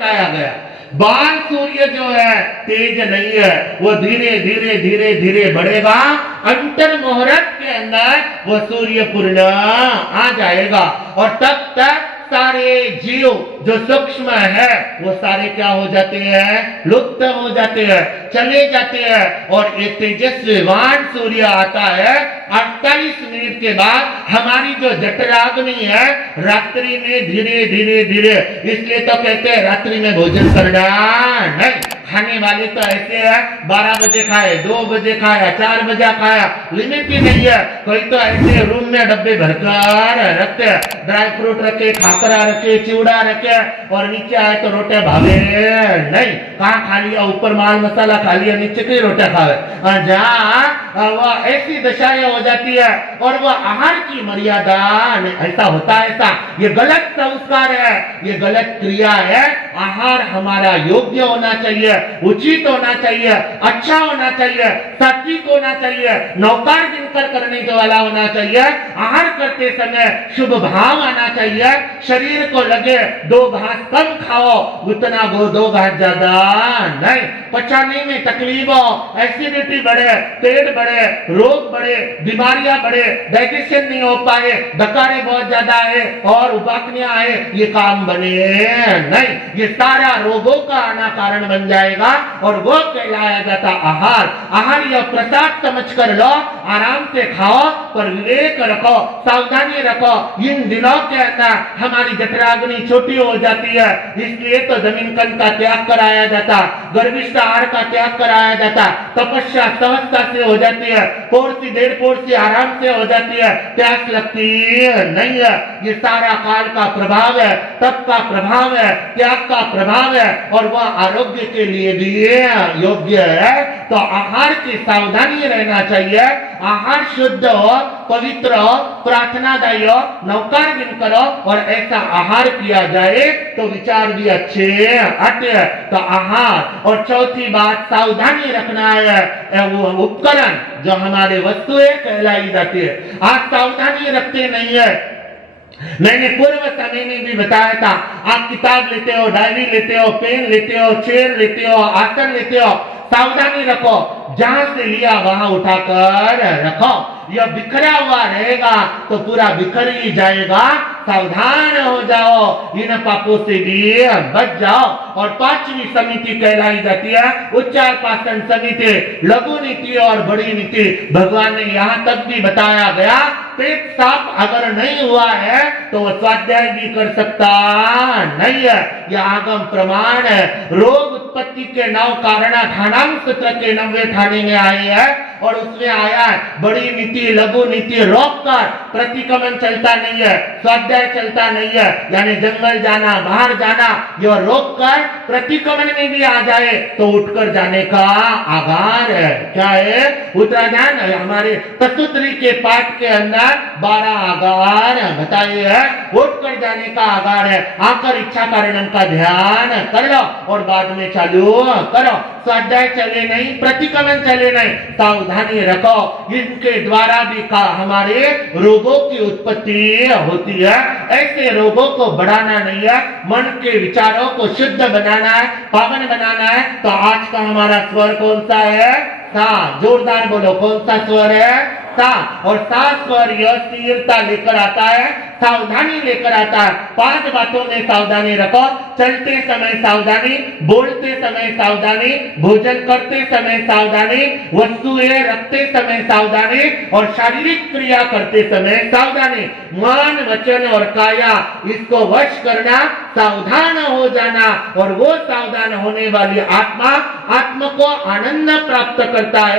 बताया गया। बाल सूर्य जो है तेज नहीं है, वो धीरे धीरे धीरे धीरे बढ़ेगा, अंतर मुहूर्त के अंदर वो सूर्य पूर्ण आ जाएगा और तब तक सारे जीव जो सूक्ष्म है वो सारे क्या हो जाते हैं, लुप्त हो जाते हैं, चले जाते हैं और एक तेजस्वीवान सूर्य आता है। 48 मिनट के बाद हमारी जो जठराग्नि है रात्रि में धीरे धीरे धीरे, इसलिए तो कहते हैं रात्रि में भोजन करना नहीं। खाने वाले तो ऐसे है 12 बजे खाए, 2 बजे खाया, 4 बजे खाया, लिमिट ही नहीं है। कोई तो ऐसे रूम में डब्बे भरकर रखते हैं, ड्राई फ्रूट रखे, खाकरा रखे, चिवड़ा रखे और नीचे आए तो रोटे भावे नहीं। कहाँ खा लिया, ऊपर माल मसाला खा लिया, नीचे कई रोटे खावे। जहाँ वह ऐसी दशाएं हो जाती है और वह आहार की मर्यादा ऐसा होता है, ऐसा ये गलत संस्कार है, ये गलत क्रिया है। आहार हमारा योग्य होना चाहिए, उचित होना चाहिए, अच्छा होना चाहिए, सात्विक होना चाहिए, नौकार गिनकर करने वाला होना चाहिए। आहार करते समय शुभ भाव आना चाहिए। शरीर को लगे 2 घास कम खाओ, उतना 2 घास ज्यादा नहीं। पचाने में तकलीफ हो, एसिडिटी बढ़े, पेट बढ़े, रोग बढ़े, बीमारियां बढ़े, डाइजेशन नहीं हो पाए, डकारे बहुत ज्यादा है और उबाकनियां आए, ये काम बने नहीं। ये सारा रोगों का आना कारण बन जाएगा और वो कहलाया जाता आहार। आहार यह प्रसाद समझकर लो, आराम से खाओ, पर विवेक रखो, सावधानी रखो। इन दिनों के अंदर हमारी जठराग्नि छोटी हो जाती है, इसलिए तो जमीन कन का त्याग कराया जाता, गर्भिष्ठ आहार का त्याग कराया जाता, तपस्या सहजता से हो जाती है, पोरसी 1.5 पोरसी आराम से हो जाती है, प्यास लगती नहीं है। ये सारा काल का प्रभाव है, तप का प्रभाव है, त्याग का प्रभाव है और वह आरोग्य के लिए भी योग्य है। तो आहार की सावधानी रहना चाहिए। आहार शुद्ध हो, पवित्र हो, प्रार्थनादायी हो, नौकार गिन करो और ऐसा आहार किया जाए तो विचार भी अच्छे आते हैं। तो आहार और चौथी बात सावधानी रखना है, वो उपकरण जो हमारे वस्तुएं कहलाई जाती है, आज सावधानी रखते नहीं है। मैंने पूर्व समय में भी बताया था, आप किताब लेते हो, डायरी लेते हो, पेन लेते हो, चेयर लेते हो, आसन लेते हो, सावधानी रखो, जहां से लिया वहां उठाकर रखो। यह बिखरा हुआ रहेगा तो पूरा बिखर ही जाएगा। सावधान हो जाओ, इन पापों से भी बच जाओ। और 5वीं समिति कहलाई जाती है उच्चार पासन समिति, लघु नीति और बड़ी नीति। भगवान ने यहाँ तक भी बताया गया, पेट साफ अगर नहीं हुआ है तो वह स्वाध्याय भी कर सकता नहीं है। यह आगम प्रमाण है। रोग उत्पत्ति के 9 कारणा ठाणांग सूत्र के 90वें ठाणे में आए हैं और उसमें आया है बड़ी नीति लघु नीति रोककर प्रतिक्रमण चलता नहीं है, स्वाध्याय चलता नहीं है, यानी जंगल जाना, बाहर जाना, यह रोककर प्रतिक्रमण में भी आ जाए तो उठकर जाने का आधार है। क्या है? उत्तराधान हमारे तत्वत्री के पाठ के अंदर 12 आगार बताए हैं, उठकर जाने का आगार है। आकर इच्छा कारणम का ध्यान कर लो और बाद में चालू करो। स्वाध्याय चले नहीं, प्रतिक्रमण चले नहीं, सावधानी रखो। इनके द्वारा भी हमारे रोगों की उत्पत्ति होती है। ऐसे रोगों को बढ़ाना नहीं है, मन के विचारों को शुद्ध बनाना है, पावन बनाना है। तो आज का हमारा स्वर कौन सा है? सा। जोरदार बोलो, कौन सा स्वर है? सा। और सा स्वर यह स्थिरता लेकर आता है, सावधानी लेकर आता है। 5 बातों में सावधानी रखो। चलते समय सावधानी, बोलते समय सावधानी, भोजन करते समय सावधानी, वस्तुएं रखते समय सावधानी और शारीरिक क्रिया करते समय सावधानी। मन, वचन और काया, इसको वश करना, सावधान हो जाना और वो सावधान होने वाली आत्मा को आनंद प्राप्त करता है।